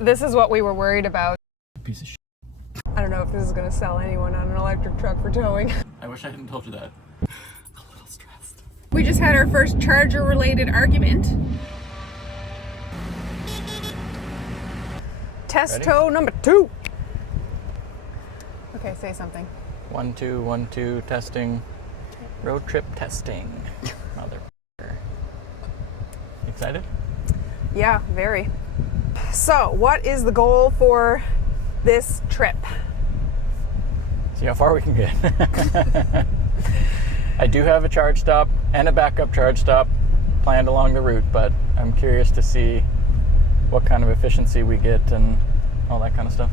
This is what we were worried about. Piece of shit. I don't know if this is going to sell anyone on an electric truck for towing. I wish I hadn't told you that. A little stressed. We just had our first charger-related argument. Test Ready? tow number 2. Okay, say something. 1, 2, 1, 2, testing. Road trip testing. Motherfucker. Excited? Yeah, very. So, what is the goal for this trip? See how far we can get. I do have a charge stop and a backup charge stop planned along the route, but I'm curious to see what kind of efficiency we get and all that kind of stuff.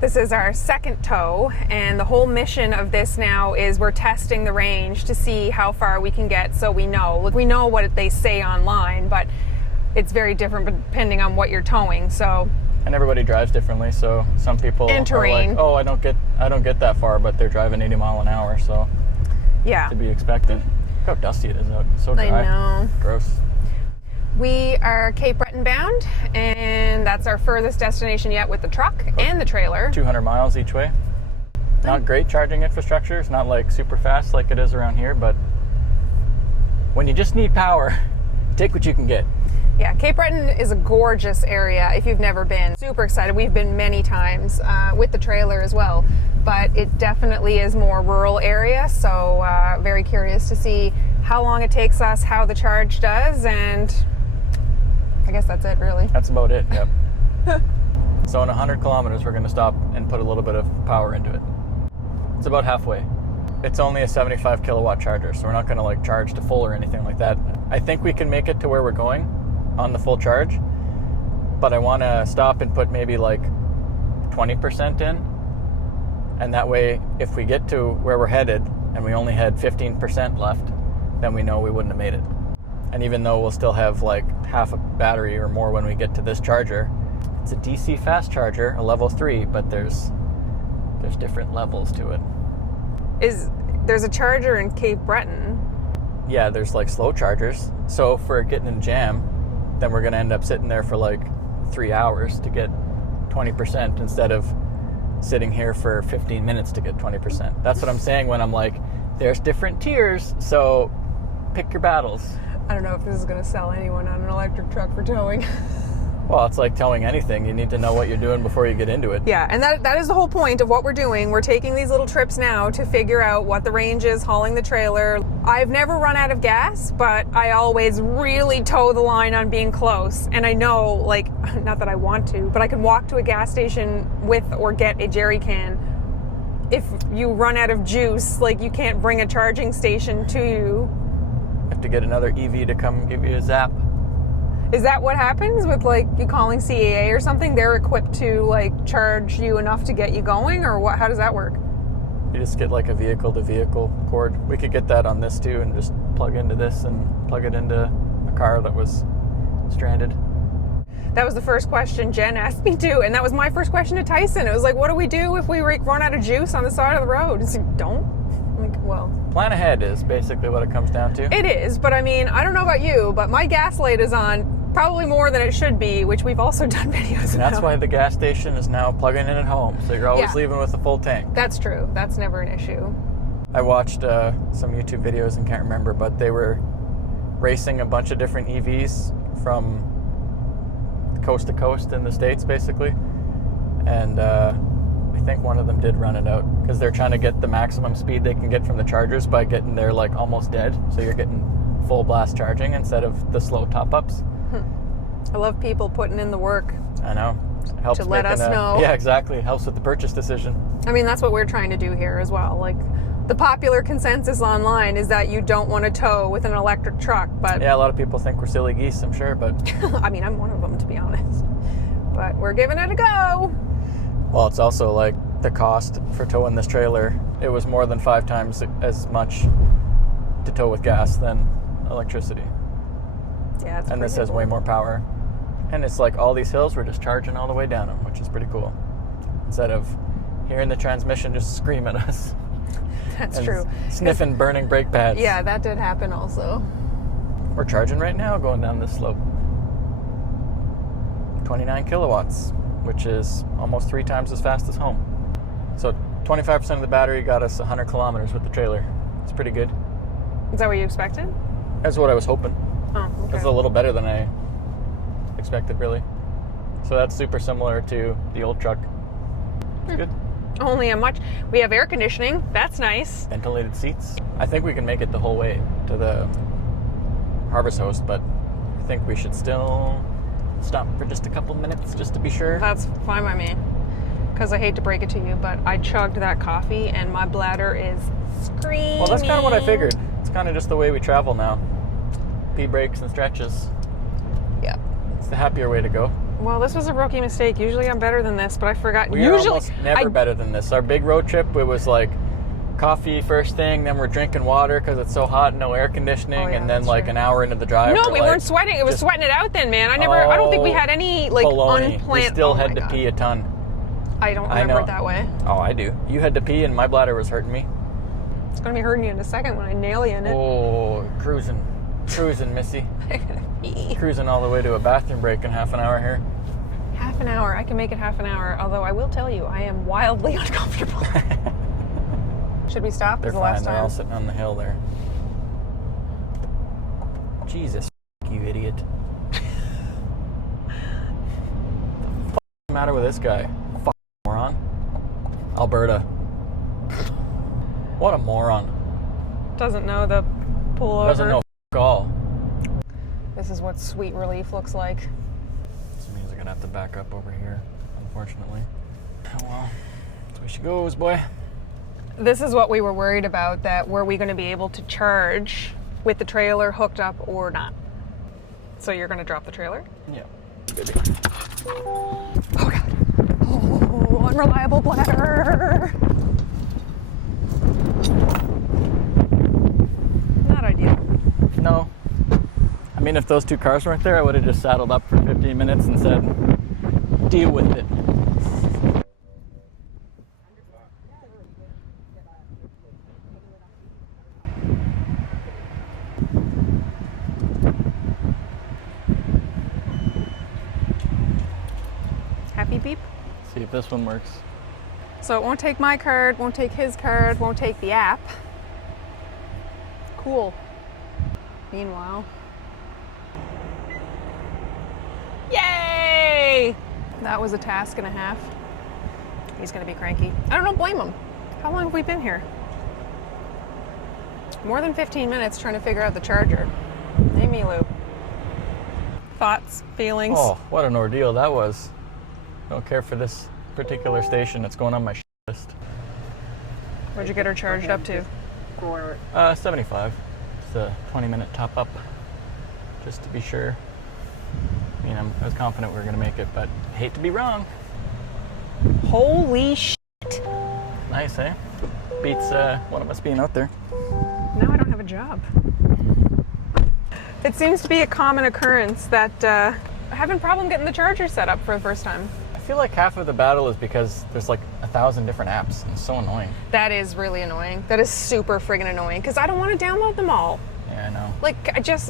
This is our second tow, and the whole mission of this now is we're testing the range to see how far we can get, so we know. Like, we know what they say online, but it's very different depending on what you're towing. So, and everybody drives differently, so some people are like, oh, I don't get that far, but they're driving 80 mile an hour, so yeah, to be expected. Look how dusty it is out. It's so dry. I know. Gross. We are Cape Breton bound, and that's our furthest destination yet with the truck and the trailer. 200 miles each way. Not great charging infrastructure. It's not like super fast like it is around here, but when you just need power, take what you can get. Yeah, Cape Breton is a gorgeous area if you've never been. Super excited. We've been many times with the trailer as well, but it definitely is more rural area, so very curious to see how long it takes us, how the charge does, and I guess that's it, really. That's about it, yep. So in 100 kilometers, we're going to stop and put a little bit of power into it. It's about halfway. It's only a 75 kilowatt charger, so we're not going to like charge to full or anything like that. I think we can make it to where we're going on the full charge, but I want to stop and put maybe like 20% in, and that way if we get to where we're headed and we only had 15% left, then we know we wouldn't have made it. And even though we'll still have like half a battery or more when we get to this charger, it's a DC fast charger, a level 3, but there's different levels to it. There's a charger in Cape Breton? Yeah, there's like slow chargers. So if we're getting in jam, then we're going to end up sitting there for like 3 hours to get 20% instead of sitting here for 15 minutes to get 20%. That's what I'm saying when I'm like, there's different tiers, so pick your battles. I don't know if this is going to sell anyone on an electric truck for towing. Well, it's like towing anything. You need to know what you're doing before you get into it. Yeah, and that is the whole point of what we're doing. We're taking these little trips now to figure out what the range is, hauling the trailer. I've never run out of gas, but I always really toe the line on being close. And I know, like, not that I want to, but I can walk to a gas station with or get a jerry can. If you run out of juice, like, you can't bring a charging station to you. You have to get another EV to come give you a zap. Is that what happens with, like, you calling CAA or something? They're equipped to, like, charge you enough to get you going, or what? How does that work? You just get, like, a vehicle-to-vehicle cord. We could get that on this, too, and just plug into this and plug it into a car that was stranded. That was the first question Jen asked me, too, and that was my first question to Tyson. It was like, what do we do if we run out of juice on the side of the road? It's like, don't. I'm like, well... Plan ahead is basically what it comes down to. It is, but I mean, I don't know about you, but my gas light is on probably more than it should be, which we've also done videos And that's about. why the gas station is now plugging in at home, so you're always leaving with a full tank. That's true. That's never an issue. I watched some YouTube videos and can't remember, but they were racing a bunch of different EVs from coast to coast in the States, basically. And I think one of them did run it out because they're trying to get the maximum speed they can get from the chargers by getting there like almost dead. So you're getting full blast charging instead of the slow top-ups. I love people putting in the work. I know. It helps to let us know. Yeah, exactly. It helps with the purchase decision. I mean, that's what we're trying to do here as well. Like, the popular consensus online is that you don't want to tow with an electric truck, but... Yeah, a lot of people think we're silly geese, I'm sure, but... I mean, I'm one of them, to be honest. But we're giving it a go. Well, it's also like the cost for towing this trailer. It was more than 5 times as much to tow with gas than electricity. Yeah, it's and this pretty has cool. way more power. And it's like all these hills, we're just charging all the way down them, which is pretty cool. Instead of hearing the transmission just scream at us. That's and true. Sniffing burning brake pads. Yeah, that did happen also. We're charging right now going down this slope. 29 kilowatts, which is almost 3 times as fast as home. So 25% of the battery got us 100 kilometers with the trailer. It's pretty good. Is that what you expected? That's what I was hoping. Oh, okay. It's a little better than I expected, really. So that's super similar to the old truck. It's good. Only we have air conditioning. That's nice. Ventilated seats. I think we can make it the whole way to the Harvest Host, but I think we should still stop for just a couple minutes just to be sure. That's fine by me. Because I hate to break it to you, but I chugged that coffee and my bladder is screaming. Well, that's kind of what I figured. It's kind of just the way we travel now. Pee breaks and stretches. Yeah. It's the happier way to go. Well, this was a rookie mistake. Usually I'm better than this, but I forgot. We are almost never better than this. Our big road trip, it was like coffee first thing, then we're drinking water because it's so hot, no air conditioning, and then like an hour into the drive. No, we weren't sweating. It was sweating it out then, man. I don't think we had any like baloney. unplanned. We still had to pee a ton. I don't remember it that way. Oh, I do. You had to pee and my bladder was hurting me. It's going to be hurting you in a second when I nail you in it. Oh, cruising, Missy. I gotta pee. Cruising all the way to a bathroom break in half an hour here. Half an hour. I can make it half an hour. Although I will tell you, I am wildly uncomfortable. Should we stop? They're fine. They're all sitting on the hill there. Jesus, you idiot. What's the matter with this guy? Moron. Alberta. What a moron. Doesn't know the pullover. Doesn't know all. This is what sweet relief looks like. This means I'm gonna have to back up over here, unfortunately. Oh well. That's the way she goes, boy. This is what we were worried about, that were we going to be able to charge with the trailer hooked up or not. So you're going to drop the trailer? Yeah. Baby. Oh God. Oh, unreliable bladder. Not ideal. No. I mean, if those two cars weren't there, I would have just saddled up for 15 minutes and said, deal with it. Happy beep? See if this one works. So it won't take my card, won't take his card, won't take the app. Cool. Meanwhile. Yay! That was a task and a half. He's gonna be cranky. I don't blame him. How long have we been here? More than 15 minutes trying to figure out the charger. Hey, Milu. Thoughts, feelings? Oh, what an ordeal that was. Don't care for this particular station. It's going on my list. Where'd you get her charged up to? 75. It's a 20-minute top up, just to be sure. I mean, I was confident we were going to make it, but I hate to be wrong. Holy shit. Nice, eh? Beats one of us being out there. Now I don't have a job. It seems to be a common occurrence that having a problem getting the charger set up for the first time. I feel like half of the battle is because there's like 1,000 different apps. It's so annoying. That is really annoying. That is super friggin' annoying because I don't want to download them all. Yeah, I know. Like,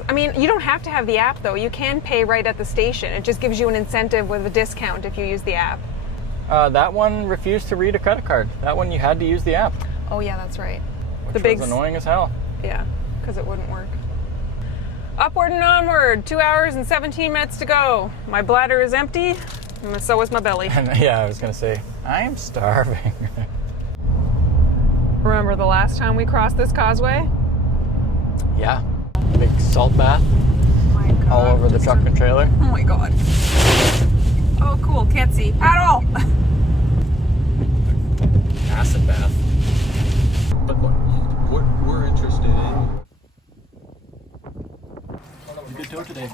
I mean, you don't have to have the app though. You can pay right at the station. It just gives you an incentive with a discount if you use the app. That one refused to read a credit card. That one you had to use the app. Oh yeah, that's right. Which was annoying as hell. Yeah, because it wouldn't work. Upward and onward, 2 hours and 17 minutes to go. My bladder is empty, and so is my belly. And yeah, I was going to say, I'm starving. Remember the last time we crossed this causeway? Yeah. Big salt bath. Oh my God. All over the truck and trailer. Oh my God. Oh, cool. Can't see at all. Acid bath. But what we're interested in. Good tow today.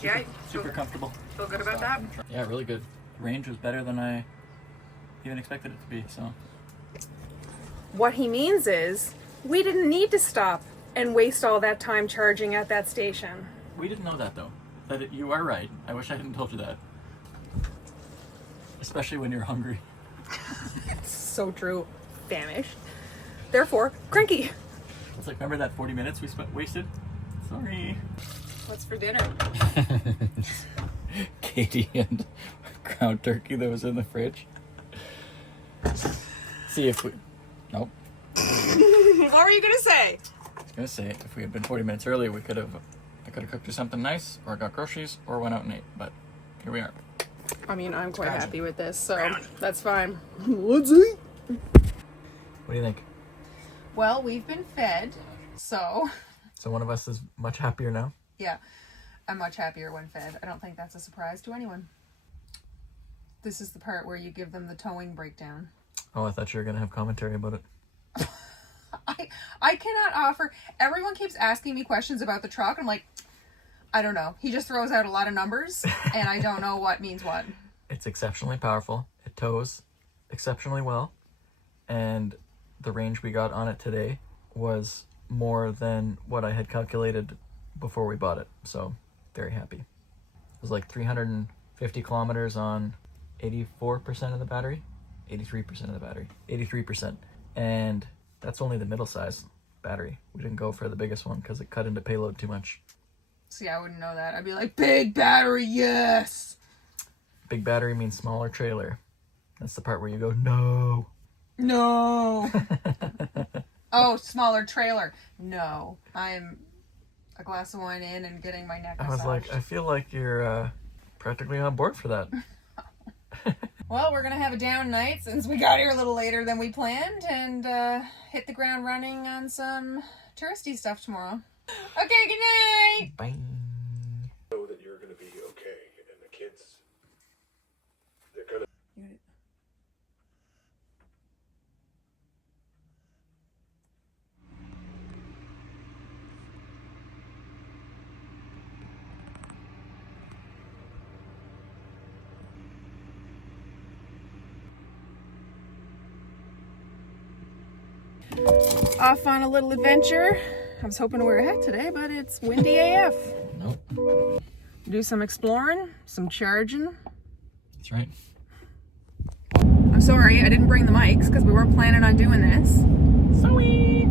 Yeah. Super comfortable. Feel good about that? Yeah, really good. Range was better than I even expected it to be, so. What he means is we didn't need to stop and waste all that time charging at that station. We didn't know that though. You are right. I wish I hadn't told you that. Especially when you're hungry. It's so true. Famished. Therefore, cranky. It's like, remember that 40 minutes we wasted? Sorry. What's for dinner? Katie and ground turkey that was in the fridge. See if we... Nope. What were you gonna say? I was gonna say, if we had been 40 minutes early, I could have cooked you something nice, or got groceries, or went out and ate, but here we are. I mean, I'm quite Gotcha. happy with this, so that's fine. Let's eat. What do you think? Well, we've been fed, so So one of us is much happier now? yeah, I'm much happier when fed. I don't think that's a surprise to anyone. This is the part where you give them the towing breakdown. Oh, I thought you were gonna have commentary about it. I cannot offer. Everyone keeps asking me questions about the truck. I'm like, I don't know. He just throws out a lot of numbers, and I don't know what means what. It's exceptionally powerful. It tows exceptionally well. And the range we got on it today was more than what I had calculated before we bought it. So, very happy. It was like 350 kilometers on 84% of the battery. 83% of the battery. 83%. And that's only the middle size battery. We didn't go for the biggest one because it cut into payload too much. See, I wouldn't know that. I'd be like, big battery, yes! Big battery means smaller trailer. That's the part where you go, no. No. Oh, smaller trailer. No. I'm a glass of wine in and getting my neck I was massaged. like, I feel like you're practically on board for that. Well, we're going to have a down night since we got here a little later than we planned and hit the ground running on some touristy stuff tomorrow. Okay, good night! Bye. Know that you're going to be okay, and the kids, they're going to... Off on a little adventure. I was hoping to wear a hat today, but it's windy AF. Nope. Do some exploring, some charging. That's right. I'm sorry, I didn't bring the mics because we weren't planning on doing this. Sorry.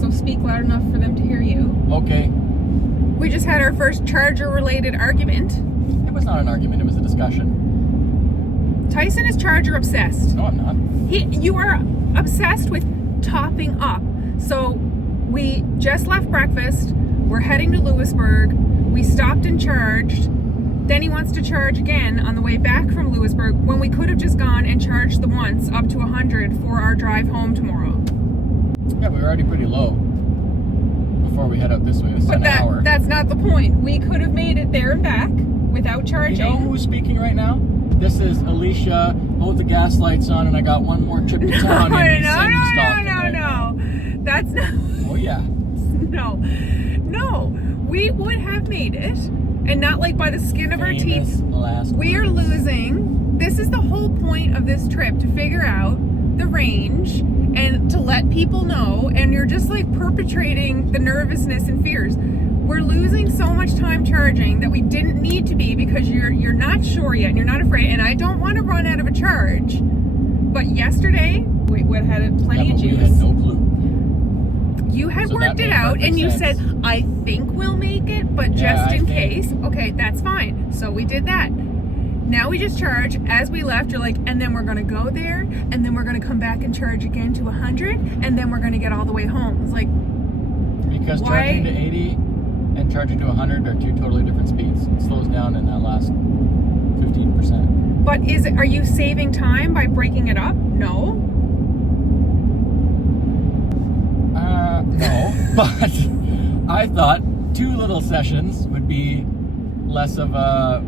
So speak loud enough for them to hear you. Okay. We just had our first charger-related argument. It was not an argument, it was a discussion. Tyson is charger obsessed. No, I'm not. You are obsessed with topping up. So we just left breakfast. We're heading to Lewisburg. We stopped and charged. Then he wants to charge again on the way back from Lewisburg when we could have just gone and charged the once up to 100 for our drive home tomorrow. Yeah, we were already pretty low before we head out this way. It's But an hour. that's not the point. We could have made it there and back without charging. You know who's speaking right now? This is Alicia. Hold the gas lights on, and I got one more trip to town. No. That's not. Oh yeah. No. We would have made it, and not like by the skin of our teeth. We are losing. This is the whole point of this trip, to figure out the range and to let people know, and you're just like perpetrating the nervousness and fears. We're losing so much time charging that we didn't need to be because you're not sure yet and you're not afraid, and I don't want to run out of a charge. But yesterday we had plenty of juice. We had no clue. You had So worked that it made out and you perfect said, I think we'll make it, but just in case. Okay, that's fine. So we did that. Now we just charge. As we left, you're like, and then we're going to go there, and then we're going to come back and charge again to 100, and then we're going to get all the way home. It's like, Because why? charging to 80 and charging to 100 are two totally different speeds. It slows down in that last 15%. But are you saving time by breaking it up? No. No, but I thought 2 little sessions would be less of a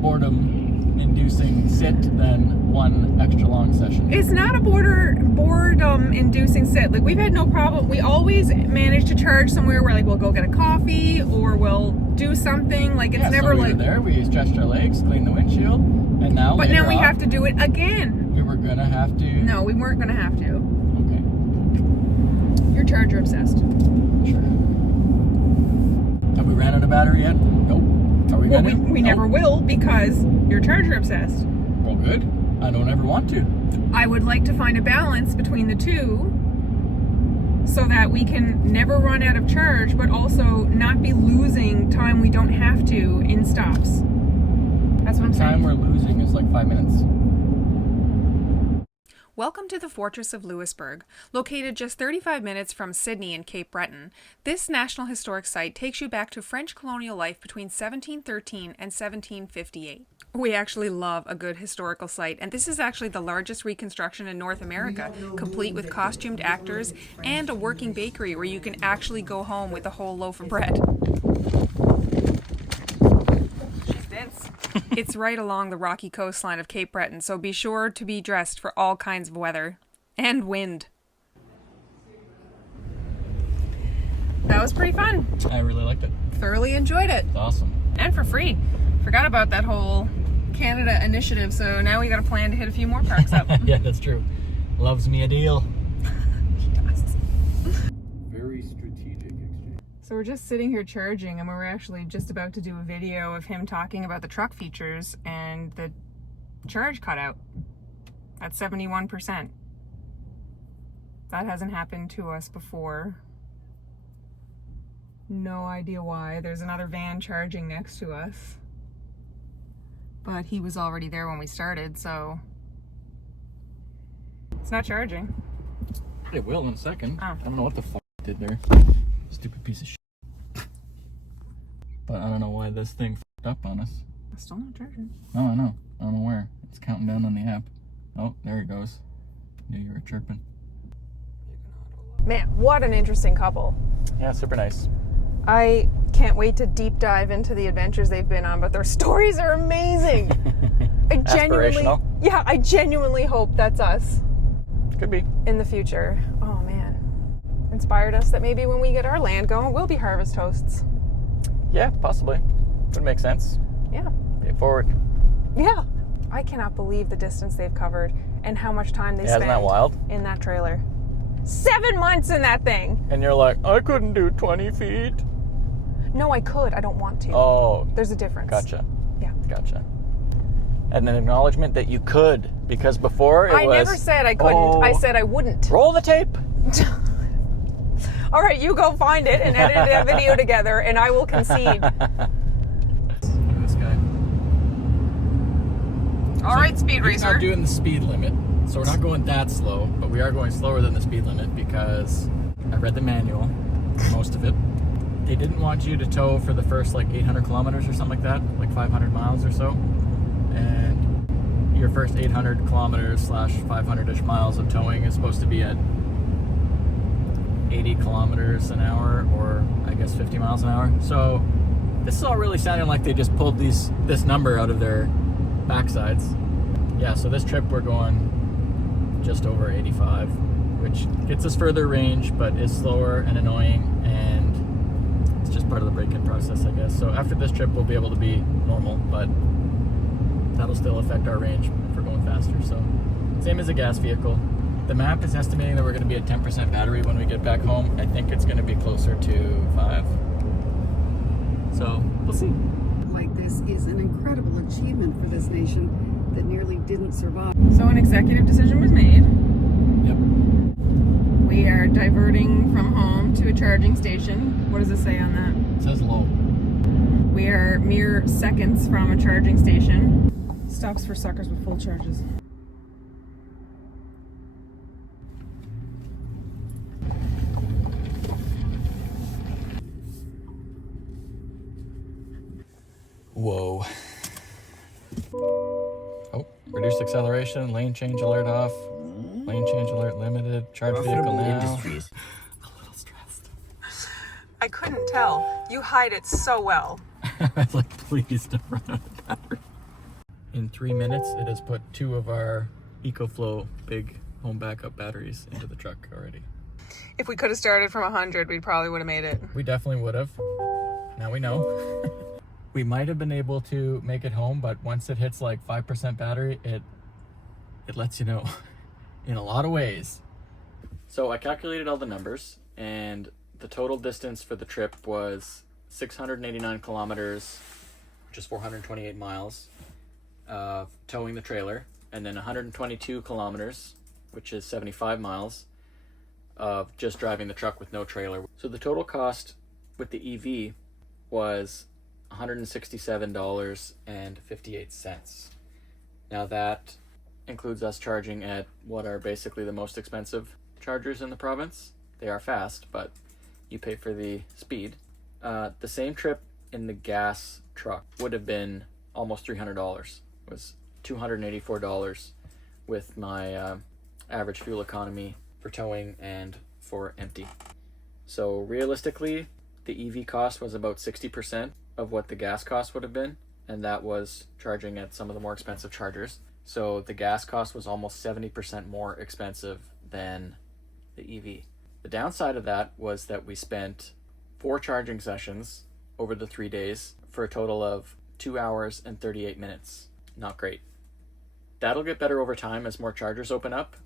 boredom-inducing sit than 1 extra long session. It's not a boredom-inducing sit. Like, we've had no problem. We always manage to charge somewhere where, like, we'll go get a coffee or we'll do something. Like, it's never so we like... were there, we stretched our legs, cleaned the windshield, and now But now we have to do it again. We were gonna have to... No, we weren't gonna have to. Okay. You're charger obsessed. Sure. Have we ran out of battery yet? Nope. Are we Well, gonna? we never will because you're charger obsessed. Well, good. I don't ever want to. I would like to find a balance between the two so that we can never run out of charge, but also not be losing time we don't have to in stops. That's what I'm Time saying. we're losing is like 5 minutes. Welcome to the Fortress of Louisburg. Located just 35 minutes from Sydney and Cape Breton, this National Historic Site takes you back to French colonial life between 1713 and 1758. We actually love a good historical site, and this is actually the largest reconstruction in North America, complete with costumed actors and a working bakery where you can actually go home with a whole loaf of bread. She's dense. It's right along the rocky coastline of Cape Breton, so be sure to be dressed for all kinds of weather. And wind. That was pretty fun. I really liked it. Thoroughly enjoyed it. It's awesome. And for free. Forgot about that whole Canada initiative, so now we got a plan to hit a few more parks up. Yeah, that's true. Loves me a deal. Yes. Very strategic exchange. So we're just sitting here charging, and we're actually just about to do a video of him talking about the truck features, and the charge cut out at 71%. That hasn't happened to us before. No idea why. There's another van charging next to us. But he was already there when we started, so it's not charging. It will in a second. Oh. I don't know what the fuck it did there. Stupid piece of shit. But I don't know why this thing fucked up on us. It's still not charging. No, I know. I don't know where. It's counting down on the app. Oh, there it goes. Knew you were chirping. Man, what an interesting couple. Yeah, super nice. I can't wait to deep dive into the adventures they've been on, but their stories are amazing. Aspirational. I genuinely hope that's us Could be. in the future. Oh man. Inspired us that maybe when we get our land going, we'll be harvest hosts. Yeah, possibly. Would make sense. Yeah. Pay it forward. Yeah. I cannot believe the distance they've covered and how much time they Yeah, isn't spent that wild? in that trailer. 7 months in that thing. And you're like, I couldn't do 20 feet. No, I could. I don't want to. Oh, There's a difference. gotcha. Yeah. Gotcha. And an acknowledgement that you could, because before it I was... never said I couldn't. Oh, I said I wouldn't. roll the tape. All right, you go find it and edit a video together, and I will concede. Look at this guy. All right, speed He's not racer. doing the speed limit, so we're not going that slow, but we are going slower than the speed limit because I read the manual, most of it. They didn't want you to tow for the first like 800 kilometers or something like that, like 500 miles or so. And your first 800 kilometers / 500-ish miles of towing is supposed to be at 80 kilometers an hour, or I guess 50 miles an hour. So this is all really sounding like they just pulled this number out of their backsides. Yeah, so this trip we're going just over 85, which gets us further range, but is slower and annoying, and it's just part of the break-in process, I guess. So after this trip, we'll be able to be normal, but that'll still affect our range if we're going faster. So same as a gas vehicle. The map is estimating that we're going to be at 10% battery when we get back home. I think it's going to be closer to 5. So we'll see. Like this is an incredible achievement for this nation that nearly didn't survive. So an executive decision was made. Yep. We are diverting from home to a charging station. What does it say on that? It says low. We are mere seconds from a charging station. Stops for suckers with full charges. Whoa. Oh, reduced acceleration, lane change alert off, lane change alert limited, charge vehicle now. A little stressed. I couldn't tell. You hide it so well. I was like, please don't run out of battery. In 3 minutes, it has put 2 of our EcoFlow big home backup batteries into the truck already. If we could have started from 100, we probably would have made it. We definitely would have. Now we know. We might have been able to make it home, but once it hits like 5% battery, it lets you know in a lot of ways. So I calculated all the numbers, and the total distance for the trip was 689 kilometers, which is 428 miles, towing the trailer, and then 122 kilometers, which is 75 miles, of just driving the truck with no trailer. So the total cost with the EV was $167.58. Now that includes us charging at what are basically the most expensive chargers in the province. They are fast, but you pay for the speed. The same trip in the gas truck would have been almost $300. It was $284 with my average fuel economy for towing and for empty. So realistically, the EV cost was about 60% of what the gas cost would have been, and that was charging at some of the more expensive chargers. So the gas cost was almost 70% more expensive than the EV. The downside of that was that we spent 4 charging sessions over the 3 days for a total of 2 hours and 38 minutes. Not great. That'll get better over time as more chargers open up.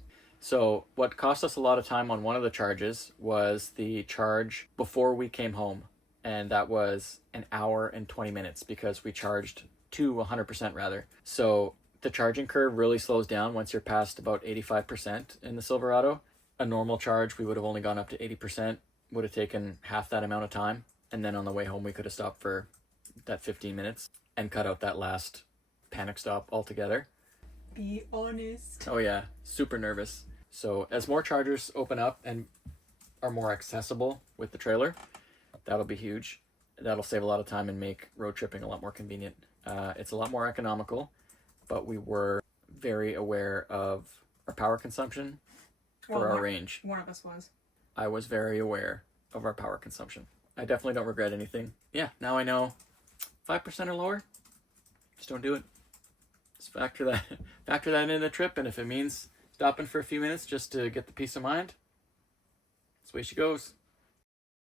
So what cost us a lot of time on one of the charges was the charge before we came home. And that was an hour and 20 minutes because we charged to 100% rather. So the charging curve really slows down once you're past about 85% in the Silverado. A normal charge, we would have only gone up to 80%, would have taken half that amount of time. And then on the way home, we could have stopped for that 15 minutes and cut out that last panic stop altogether. Be honest. Oh yeah, super nervous. So as more chargers open up and are more accessible with the trailer, that'll be huge. That'll save a lot of time and make road tripping a lot more convenient. It's a lot more economical, but we were very aware of our power consumption for our range. One of us was. I was very aware of our power consumption. I definitely don't regret anything. Yeah, now I know 5% or lower, just don't do it. Just factor that in the trip, and if it means stopping for a few minutes just to get the peace of mind, that's the way she goes.